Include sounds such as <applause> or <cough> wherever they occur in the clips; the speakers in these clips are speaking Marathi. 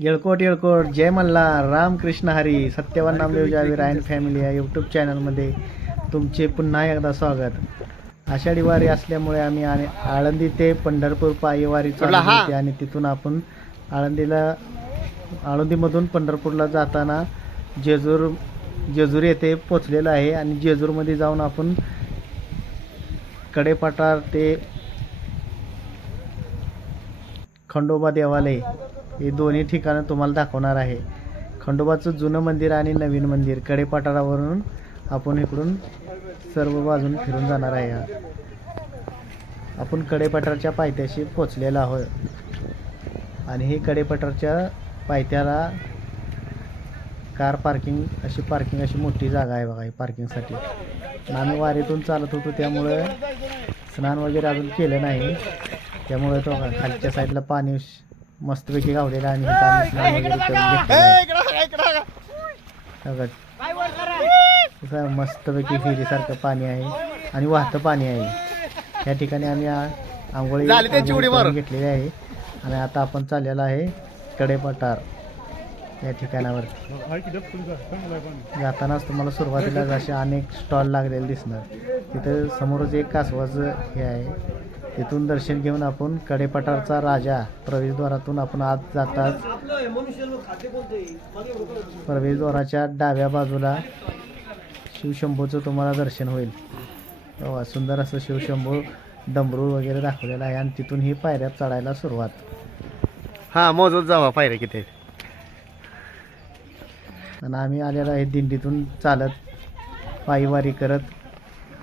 येळकोट येळकोट. जय मल्हार. रामकृष्ण हरी. सत्यवान नामदेव जावीर अँड फॅमिली या यूट्यूब चॅनलमध्ये तुमचे पुन्हा एकदा स्वागत. आषाढी वारी असल्यामुळे आम्ही आणि आळंदी ते पंढरपूर पायी वारी चालू होती आणि तिथून आपण आळंदीला आळंदीमधून पंढरपूरला जाताना जेजूर जेजूर येथे पोचलेलो आहे आणि जेजूरमध्ये जाऊन आपण कडेपाटार ते खंडोबा देवालय हे दोन्ही ठिकाणं तुम्हाला दाखवणार आहे. खंडोबाचं जुनं मंदिर आणि नवीन मंदिर कडेपाटारावरून आपण इकडून सर्व बाजून फिरून जाणार आहे आपण कडेपठारच्या पायथ्याशी पोचलेलो आहोत. आणि ही कडेपठारच्या पायथ्याला कार पार्किंग अशी पार्किंग अशी मोठी जागा आहे बघा ही पार्किंगसाठी. आम्ही वारीतून चालत होतो त्यामुळं स्नान वगैरे अजून केलं नाही. त्यामुळे तो खालच्या साईडला पाणी मस्तपैकी गावलेलं आणि मस्तपैकी विहिरीसारखं पाणी आहे आणि वाहतं पाणी आहे. या ठिकाणी आम्ही आंघोळी घेतलेली आहे. आणि आता आपण चाललेलो आहे कडेपठार या ठिकाणावरती जातानाच तुम्हाला सुरुवातीला असे अनेक स्टॉल लागलेले दिसणार. तिथं समोरच एक कासवाचं हे आहे. तिथून दर्शन घेऊन आपण कडेपठारचा राजा प्रवेशद्वारातून आपण आत जाताच. प्रवेशद्वाराच्या डाव्या बाजूला शिवशंभूचं तुम्हाला दर्शन होईल. तेव्हा सुंदर असं शिवशंभू डमरू वगैरे दाखवलेलं आहे आणि तिथून ही पायऱ्या चढायला सुरुवात. हा मोजत जावा पायऱ्या किती. आणि आम्ही आलेलो आहे दिंडीतून चालत पायीवारी करत.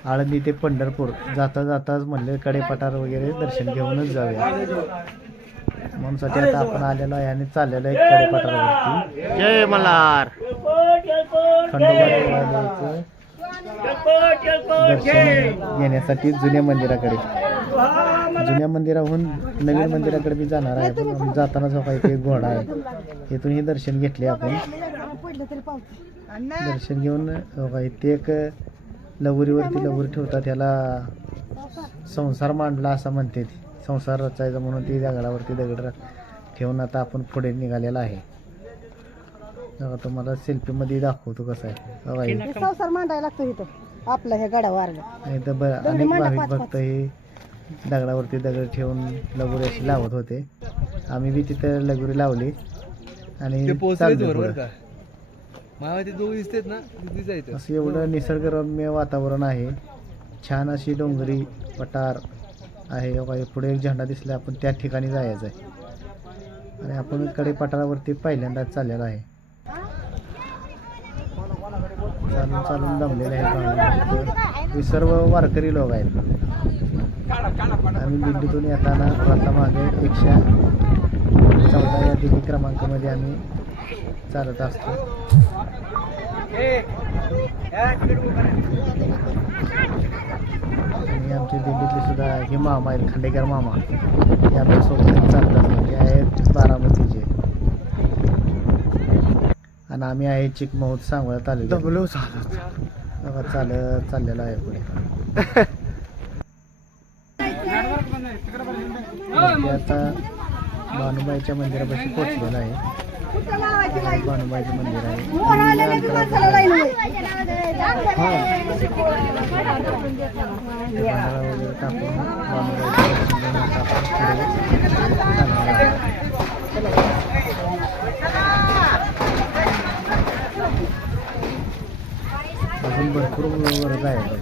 आळंदी ते पंढरपूर जाता जाताच म्हणले कडेपठार वगैरे दर्शन घेऊनच जाऊया. म्हणून साठी आता आपण आलेलो आहे आणि चाललेलो आहे कडेपठारावरती. जय मल्हार. दर्शन घेण्यासाठी जुन्या मंदिराकडे. जुन्या मंदिराहून नवीन मंदिराकडे मी जाणार आहे. पण जाताना जो काही एक घोडा आहे. इथून हे दर्शन घेतले आपण. दर्शन घेऊन हो इथे एक लवरीवरती लवरी ठेवतात त्याला संसार मांडला असं म्हणते ती. संसार रचायचा म्हणून ती दगडावरती दगड र- ठेवून आता आपण पुढे निघालेला आहे. बघा तुम्हाला सेल्फीमध्ये दाखवतो कसं आहे. हे. संसार मांडायला लागतो इथं. आपलं हे गडा वारलं. आणि इथं ब अनेक भाविक भक्त हे दगडावरती दगड ठेवून लगोरी अशी लावत होते. आम्ही बी तिथं लगोरी लावली आणि पुढं. मला ते दोघं दिसतात ना तिथे जायचं असं एवढं निसर्गरम्य वातावरण आहे. छान अशी डोंगरी पठार आहे. बघा, पुढे एक झेंडा दिसला आपण त्या ठिकाणी जायचं आहे आणि आपण कडे पठारावरती पहिल्यांदाच चाललेलो आहे. चालून चालून दमलेले आहेत हे सर्व वारकरी लोक आहेत. आम्ही दिंडीतून येताना रथामागे एकशे चौदा या दिल्ली क्रमांकामध्ये आम्ही चालत असतो. आणि आमची दिंडीतले सुद्धा हे मामा आहेत खांडेकर मामा. हे आपल्यासोबत चालत असतात. हे आहेत बारामतीचे. आणि आम्ही आहे चिकमहूत सांगोळ्यात आलेलो. बघा चालत चाललेलं आहे पुढे. <laughs> ते आता भानुबाईच्या मंदिरापाशी पोहोचलेलं आहे. मंदिर आहे अजून भरपूर वर आहे.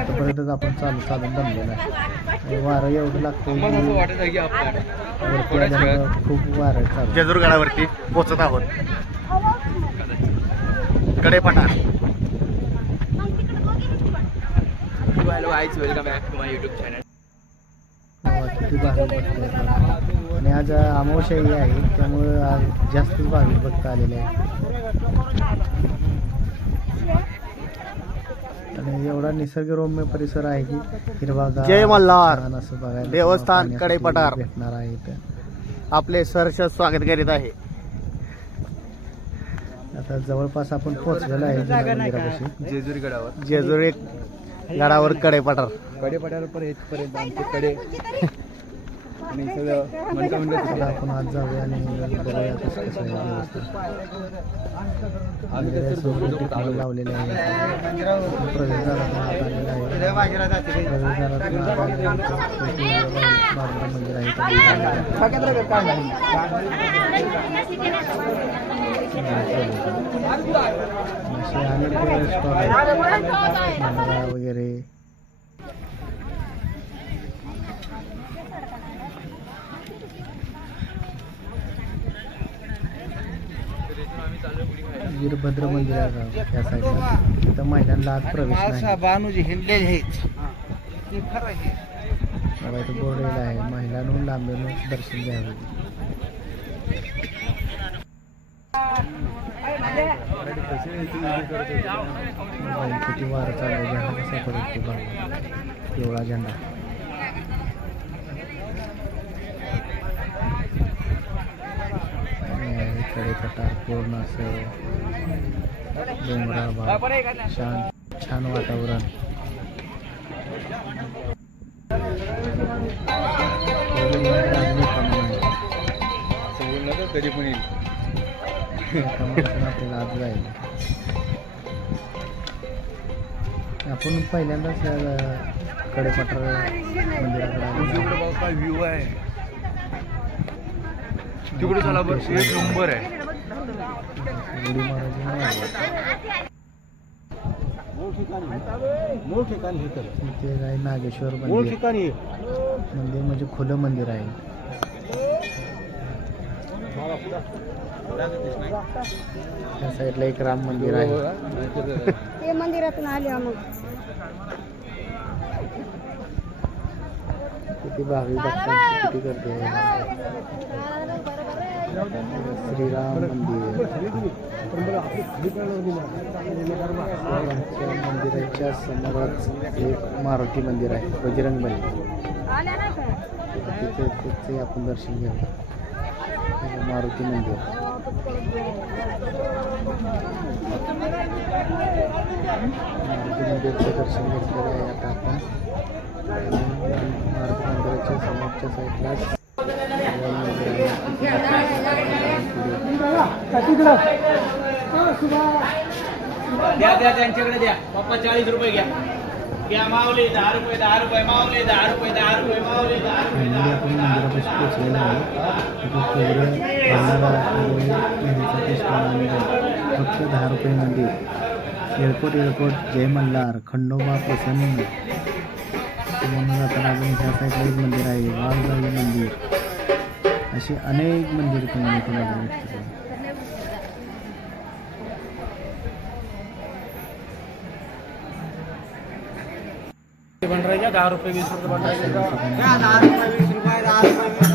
आतापर्यंतच आपण चालू चालून जमलेलं आहे. वारं एवढं लागतं आहे खूप वारं आहे चालू. जेजूरगडावरती पोचत आहोत. किती भाविक भक्त आहेत. आणि आज अमावस्याही आहे त्यामुळं आज जास्तच भाविक भक्त आलेले आहेत. आणि एवढा निसर्गरम्य परिसर आहे की हिरवागार जय मल्हार. छान असं बघायला देवस्थान पाहण्यासाठी कडेपठार. भेटणार आहे इथं. आपले सहर्ष स्वागत करीत आहे. आता जवळपास आपण पोहोचलेलो आहे जुन्या मंदिरापाशी जेजुरी गडावर. जेजूर एक गडावर कडेपठार. कडे पठार पर्यंत आमचे कडे. आणि सगळं मंडळ मंडळ आपण आज जाऊया आणि बघूया कसं कसं आहे व्यवस्था लावलेले आहे प्रवेशद्वारातून आत आलेलं आहे प्रवेशद्वारातून आत मंदिर आहे वगैरे वीरभद्र मंदिर आहे त्या साईडला. तिथं महिलांना आत प्रवेश नाही. बानूजी हिंदे आहेत. बघा इथं बोर्ड लिहिलं आहे. महिलांनो लांबून दर्शन घ्यावे. किती वारं चालू आहे पिवळा झेंडा. इकडे कटार पूर्ण असं. डोंगराळ भाग. छान छान वातावरण. कधी पण येईल आपल्याला आज जाईल आपण पहिल्यांदाच कडेपठार मंदिराकडे व्ह्यू आहे? तिकडे चला बस एक नंबर आहे. उडी मारायची नाही आवडत. इथे आहे नागेश्वर मंदिर मंदिर म्हणजे खुलं मंदिर आहे. त्या साईडला एक राम मंदिर आहे. ते मंदिरातून आले मग किती भावी भक्तांची किती गर्दी आहे श्रीराम मंदिर. मंदिराच्या समोरच एक मारुती मंदिर आहे बजरंग बली तिथे तिथे आपण दर्शन घेऊ मारुती मंदिर. मारुती मंदिरचं दर्शन घेतलेलं आहे आता आपण. मंदिराच्या समोरच्या साईडला द्या द्या त्यांच्याकडे द्या पप्पा चाळीस रुपये घ्या घ्या मावले दहा रुपये दहा रुपये मावले दहा रुपये दहा रुपये मावले दहा रुपये फक्त दहा रुपये मंदिर एअरपोर्ट एअरपोर्ट जय मल्हार खंडोबा प्रसन्न म्हणून जाताना अजून ह्या साईडला एक मंदिर आहे वाघजाई मंदिर अशी अनेक मंदिर तुम्हाला इथे बन भेटतील दहा रुपये वीस रुपये बन भक्तांचे दहा रुपये वीस रुपये दहा रुपये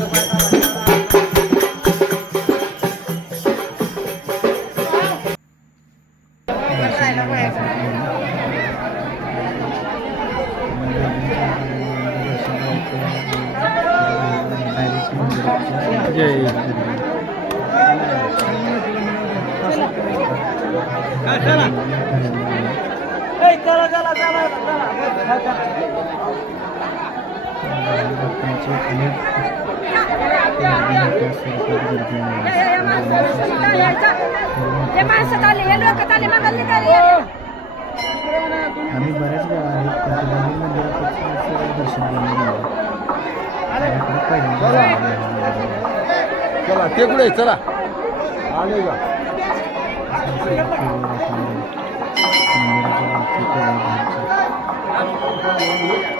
आले मग आम्ही बऱ्याच वेळा आहेत पण नवीन मंदिरापासून दर्शन घेऊन. चला ते कुठे चला. आले का? मंदिराच्या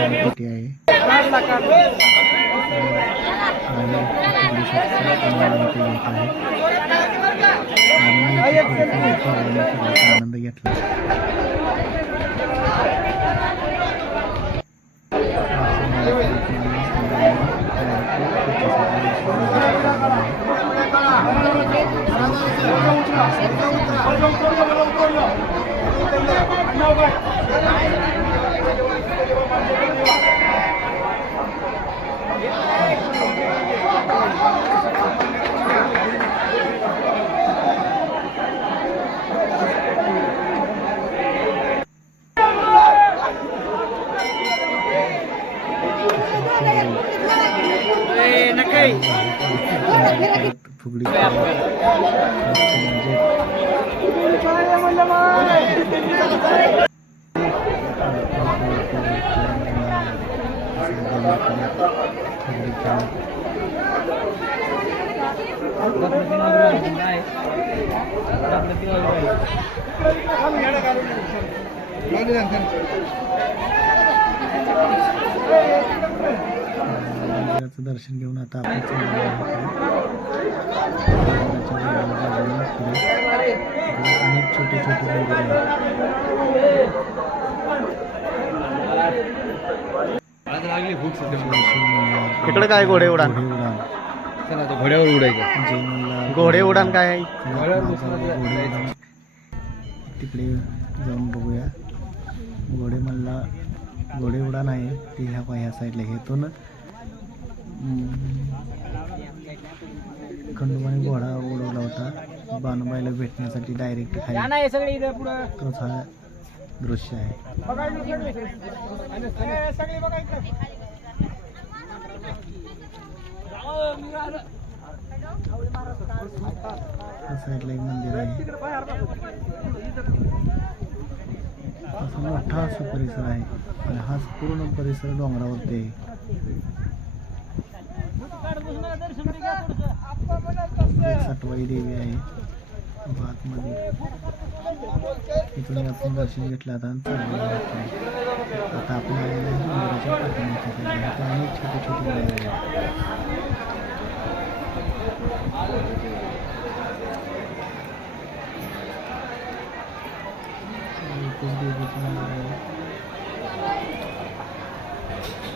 गणपती आहे आणि दगडूशेठचा आनंद इथे घेत आहे फुगडी मंदिराचं दर्शन घेऊन आता आपण अनेक छोटे छोटे मंदिर आहेत. इकडे काय घोडे उडान? घोड्यावर उडायचं. घोडे उडान काय? आहे? तिकडे जाऊन बघूया. घोडे मल्ला घोडे उडान आहे. ते ह्या ह्या साईडला हेतून खंडोबाने घोडा उडवला होता. बानुबाईला भेटण्यासाठी डायरेक्ट खाली तोच हा दृश्य आहे. साईडला एक मंदिर आहे. असा मोठा असा परिसर आहे. आणि हा पूर्ण परिसर डोंगरावरती आहे. सटवाई देवी आहे आतमध्ये इकडे आपण दर्शन घेतलं आता. आता आपण आलेलो आहे अनेक छोटे छोटे मंदिर आहेत देवीचं मंदिर आहे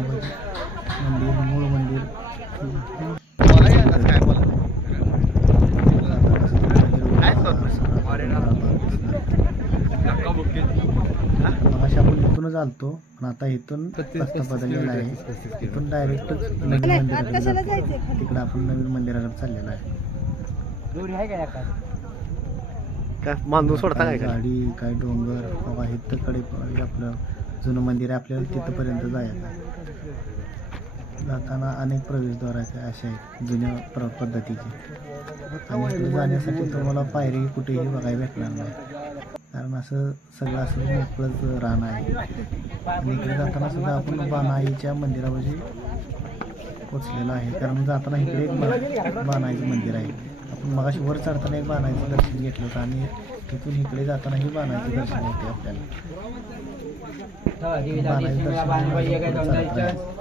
मंदिर मूळ मंदिर मला काय बोला काय आपण इथूनच आलतो पण आता इथून रस्ता बदललेला आहे इथून डायरेक्ट नवीन मंदिराकडे जातो. तिकडे आपण नवीन मंदिराकडे चाललेलो आहे काय बांधून सोडता काय काय काय? गाडी काय डोंगर बाबा इथं कडे प- आपलं. जुनं मंदिर आहे आपल्याला तिथंपर्यंत जायचं. जाताना अनेक प्रवेशद्वार आहेत असे आहेत जुन्या प्र पद्धतीचे. आणि इकडे जाण्यासाठी तुम्हाला पायरी कुठेही बघायला भेटणार नाही. कारण असं सगळं असं मोकळंच रान आहे. आणि इकडे जाताना सुद्धा आपण बानाईच्या मंदिरापाशी पोचलेलो आहे. कारण जाताना इकडे एक बा- बानाईचं मंदिर आहे. आपण मगाशी वर चढताना एक बानाईचं दर्शन घेतलं होतं आणि तिथून इकडे जातानाही बानाईचं दर्शन होते आपल्याला बानाईचं दर्शन घेऊन आपण पुढे चालत राहायचं.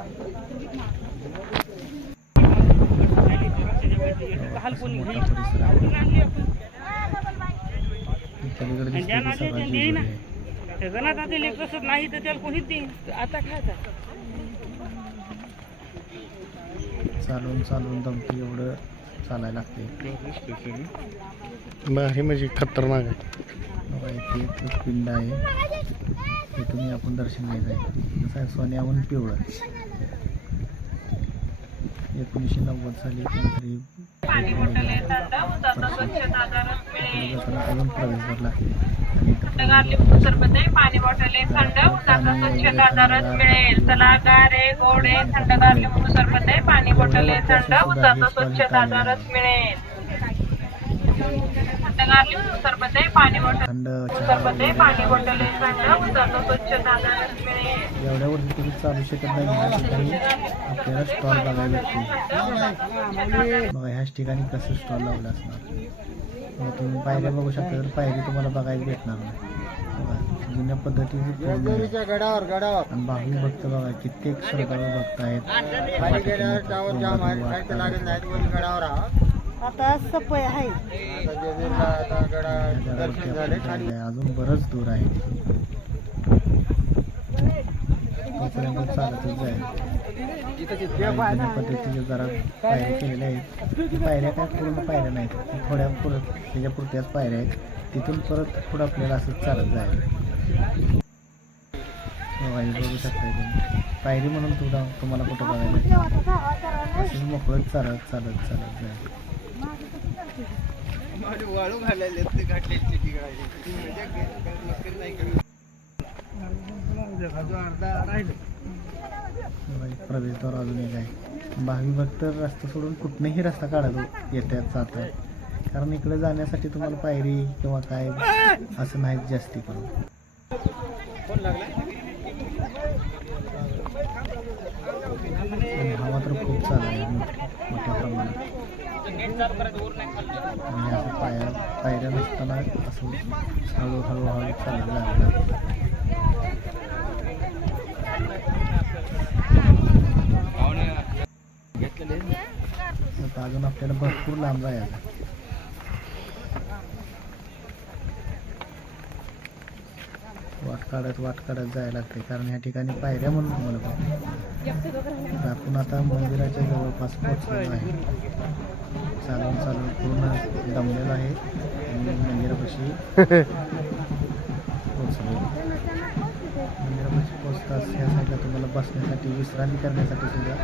असं मोठा परिसर आहे. पलीकडे दिसते ती सभा जेजुरी आहे. चालून चालून दमते एवढं चालायला लागते. हे म्हणजे खतरनाक आहे. इथे एक पिंड आहे. इथून आपण दर्शन घ्यायचं आहे. कसं आहे सोन्याहून पिवळं. एकोणीसशे नव्वद साली कोणतरी अजून लागते आणि इथं थंडगार लिंबू सरबत आहे पाणी बॉटल आहे थंड उन्हाचा स्वच्छता रस मिळेल. चला गारे गोडे थंडगार लिंबू सरबत आहे पाणी बॉटल आहे थंड उन्हाचा स्वच्छता रस मिळेल. थंडगार लिंबू सरबत आहे पाणी बॉटल सरबत आहे पाणी बॉटल आहे थंड उन्हाचा स्वच्छता रस मिळेल. एवढ्यावरती तुम्ही चालू शकत नाही ह्या ठिकाणी आपल्याला स्टॉल बघायला बघा ह्याच ठिकाणी कसं स्टॉल लावलं असणार. तुम्ही पायऱ्या बघू शकता तर पायरी तुम्हाला बघायला भेटणार नाही. जुन्या गडावर आणि भावी भक्त बघा कित्येक श्रद्धाळू भक्त आहेत आता सपय आहे. अजून बरंच दूर आहे. तोपर्यंत चालतच जाईल. आणि पद्धतीचे जरा पायऱ्या केलेल्या आहेत. पायऱ्या काय पूर्ण पायऱ्या नाहीत. थोड्या पुढं त्याच्या पुरत्याच पायऱ्या आहेत. तिथून परत पुढं आपल्याला असं चालत जायला. बघू शकता तुम्ही. पायरी म्हणून तुला तुम्हाला कुठं बघायला भेटेल. मोकळंच चालत चालत चालत जाईल बघा, एक म्हणजे प्रवेशद्वार अजून एक आहे. भावी भक्त रस्ता सोडून कुठनंही रस्ता काढत येतात जातात. कारण इकडे जाण्यासाठी तुम्हाला पायरी किंवा काय असं नाही जास्ती करून हवा तर खूप चालू आहे मोठ्या प्रमाणात. आणि असं पाया पायऱ्या नसताना असं हळू हळू हळू चालत जावं लागतं आता अजून आपल्याला भरपूर लांब जायला वाट काढत वाट काढत जायला लागते. कारण ह्या ठिकाणी पायऱ्या म्हणून तुम्हाला बघतो आपण आता मंदिराच्या जवळपास पोहोचलेलो आहे. चालून चालून पूर्ण दमलेलो आहे. आणि मंदिरापाशी पोहोचलो मंदिरापाशी पोहोचताच या साईडला तुम्हाला बसण्यासाठी विश्रांती करण्यासाठी सुद्धा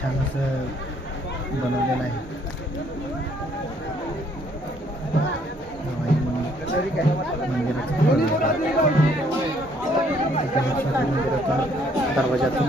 छान असं बनवलेला आहे. हा, दरवाजातून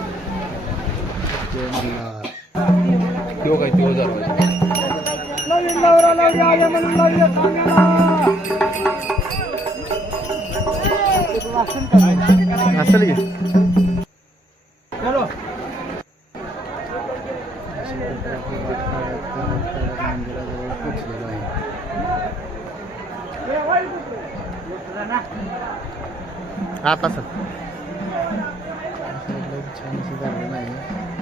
जय मल्हार काय असेल की? आहे आता सर छान असं झालं आहे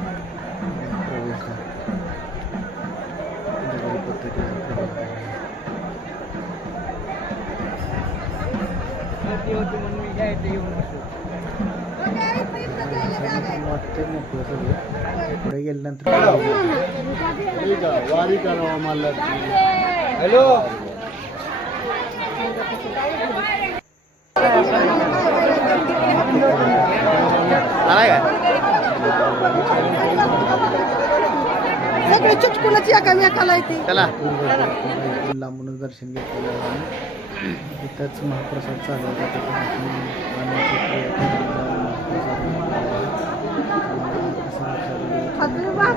मोकळं सगळं पुढे गेल्यानंतर वारी करावा मला हॅलो आलाय काय सगळे चुटकुलाची एकामेकाला येते चला. लांबूनच दर्शन घेतलेलं आहे इथंच महाप्रसाद चालू होता पाण्याची महाप्रसाद. खात्री बा.